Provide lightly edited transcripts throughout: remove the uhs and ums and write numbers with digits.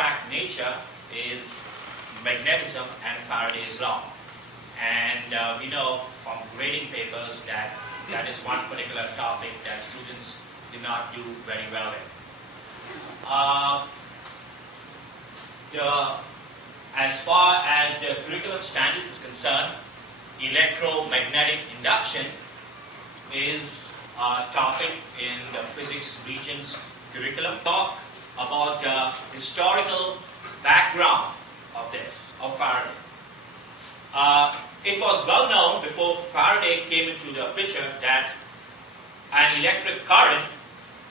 abstract nature is magnetism and Faraday's law. And we know from grading papers that that is one particular topic that students do not do very well in. As far as the curriculum standards is concerned, electromagnetic induction is a topic in the physics region's curriculum. Talk about the historical background of this, of Faraday. It was well known before Faraday came into the picture that an electric current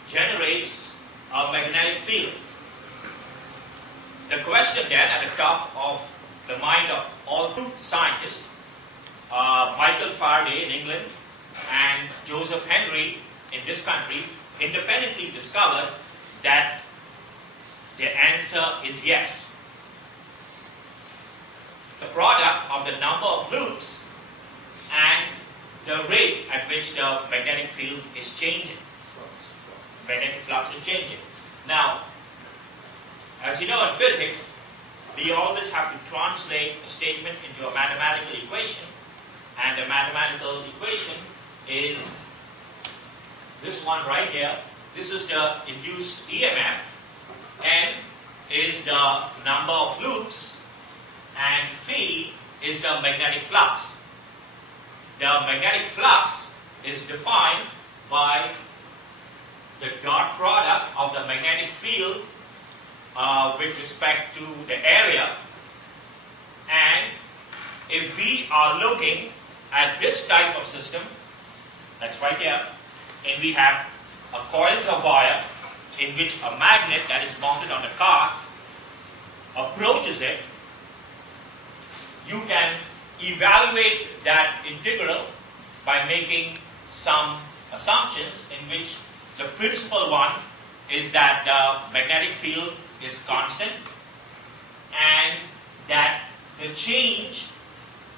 generates a magnetic field. The question then at the top of the mind of all scientists, Michael Faraday in England and Joseph Henry in this country independently discovered that the answer is yes. The product of the number of loops and the rate at which the magnetic field is changing. Magnetic flux is changing. Now, as you know in physics, we always have to translate a statement into a mathematical equation, and the mathematical equation is this one right here. This is the induced EMF. N is the number of loops, and phi is the magnetic flux. The magnetic flux is defined by the dot product of the magnetic field with respect to the area. And if we are looking at this type of system, that's right here, and we have a coils of wire in which a magnet that is mounted on the car approaches it, you can evaluate that integral by making some assumptions in which the principal one is that the magnetic field is constant and that the change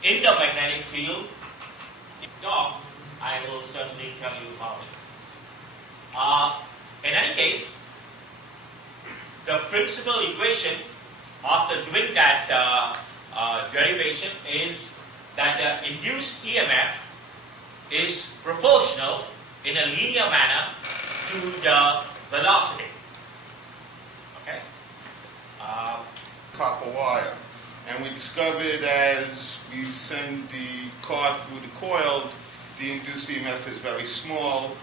in the magnetic field, I will certainly tell you about it. In any case, the principal equation after doing that derivation is that the induced EMF is proportional in a linear manner to the velocity. Okay? Copper wire. And we discovered as we send the car through the coil, the induced EMF is very small,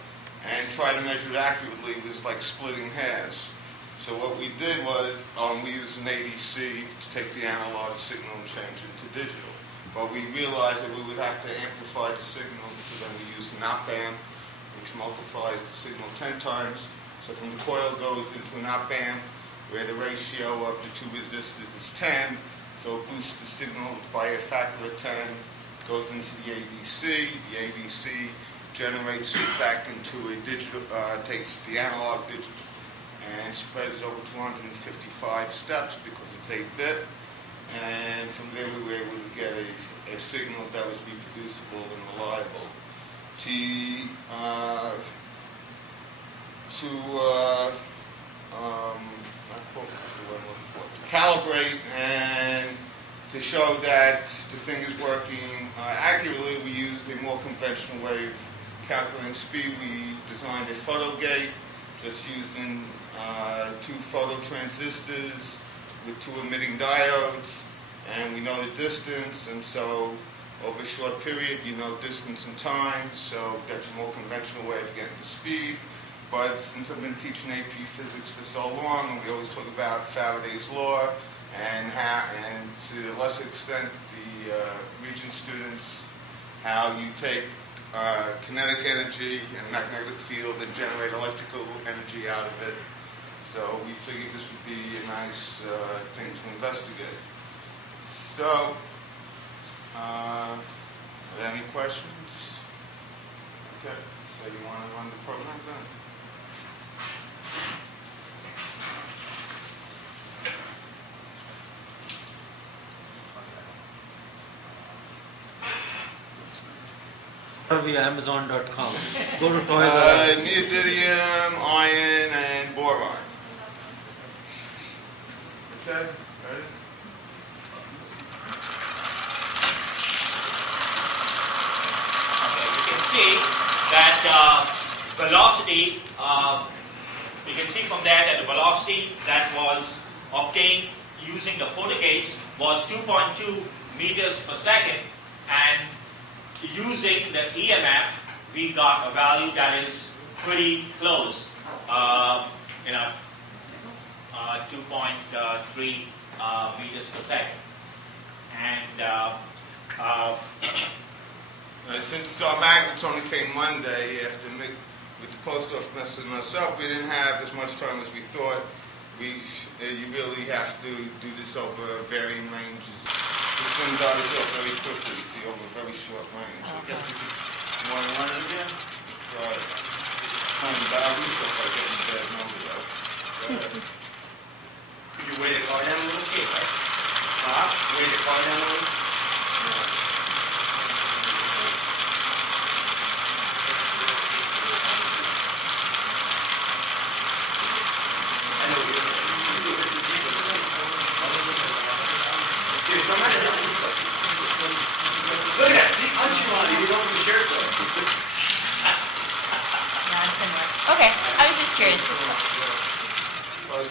and try to measure it accurately was like splitting hairs. So what we did was, we used an ADC to take the analog signal and change it to digital. But we realized that we would have to amplify the signal, so then we used an op amp, which multiplies the signal 10 times. So from the coil goes into an op amp, where the ratio of the two resistors is 10, so it boosts the signal by a factor of 10, goes into the ADC. The ADC generates it back into a digital, takes the analog digital and spreads it over 255 steps because it's 8-bit. And from there we were able to get a signal that was reproducible and reliable. To calibrate and to show that the thing is working accurately, we used a more conventional way of calculating speed. We designed a photo gate, just using 2 photo transistors with 2 emitting diodes, and we know the distance, and so over a short period you know distance and time, so that's a more conventional way of getting the speed. But since I've been teaching AP physics for so long, we always talk about Faraday's law, and to a lesser extent the Regent students, how you take kinetic energy and magnetic field and generate electrical energy out of it. So we figured this would be a nice thing to investigate. So, are there any questions? Okay, so you want to run the program then? Via Amazon.com. Go to toys. Neodymium, iron, and boron. Okay, ready? Okay, you can see that velocity, you can see from there that the velocity that was obtained using the photo gauge was 2.2 meters per second, and using the EMF, we got a value that is pretty close, 2.3 meters per second. And since our magnets only came Monday after with the post office and myself, we didn't have as much time as we thought. You really have to do this over varying ranges. This thing dies off very quickly, see, over a very short range. Okay. You want to run it again? Try it. Kind of dies off by getting a bad number though. Go ahead. Could you weigh the car down a little bit, right? Weigh the car down a little? I know what you're saying. Look at that, see, punch you on it, you don't have the shirt though. Non-similar. Okay, I was just curious. Well,